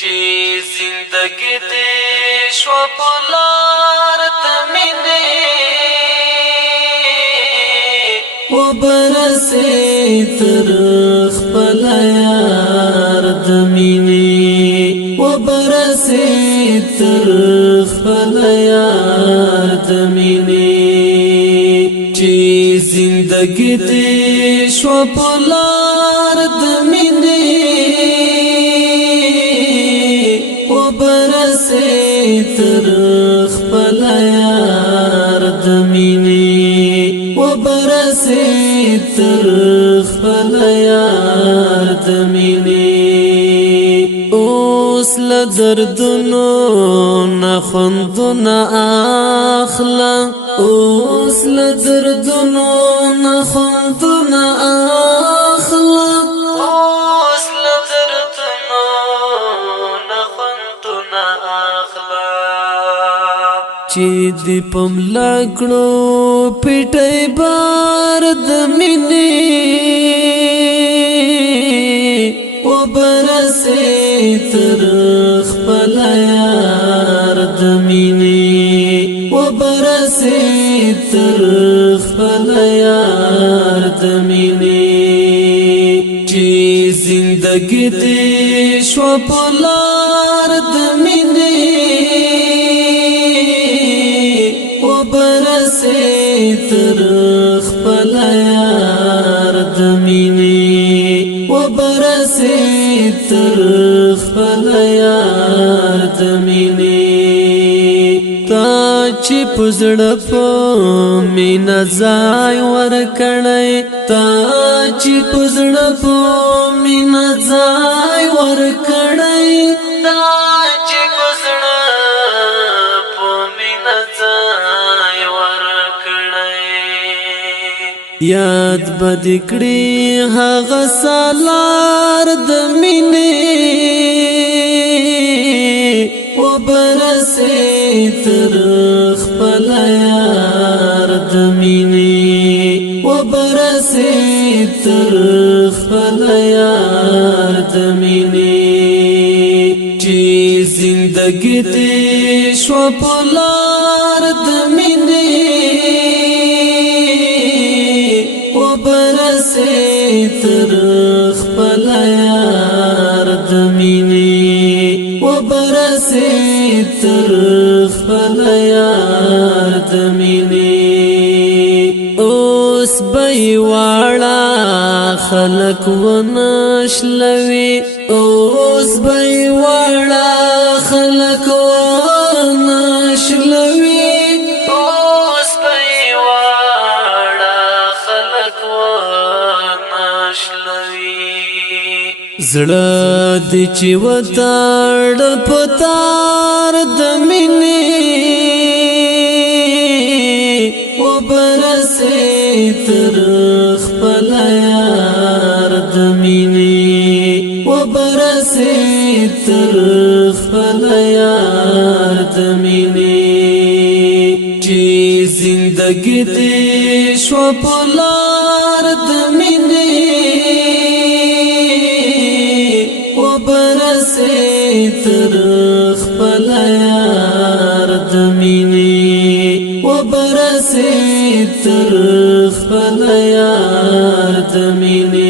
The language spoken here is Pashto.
چې زندګي دې شوه په لار د مینې وبرسې تر خپل یار د مینې وبرسې تر خپل یار د مینې چې زندګي دې شوه په لار د مینې تر خپل یار د مینې وبرسې تر خپل یار د مینې اوس له دردونو نه خوندونه اخله اوس له دردونو نه خوندونه اخله چې دی پم لکړو پټي بار د مینې وبرسې تر خپل یار د مینې وبرسې تر خپل یار د مینې چې زندګي دې شوه په لار د مینې تر خپل یار د مینې وبرسې تر خپل یار د مینې تا چې پزړه په مینا ځای ورکړی تا چې پزړه په مینا ځای ورکړی تا چې پزړه په مینا ځای یاد بدکړي هغه سالار د مینې وبرسې تر خپل یار د مینې وبرسې تر خپل یار د مینې چې زندګي دې شوه په لار د مینې تر خپل یار د مینې وبرسې تر خپل یار د مینې اوس به واړه خلک ونشلوي اوس به واړه خلک ونشلوي زړه دې چې وتاړ پتار د مینې وبرسې تر خپل یار د مینې وبرسې تر خپل یار د مینې چې زندګي دې شوه په لار د مینې تر خپل یار د مینې وبرسې تر خپل یار د مینې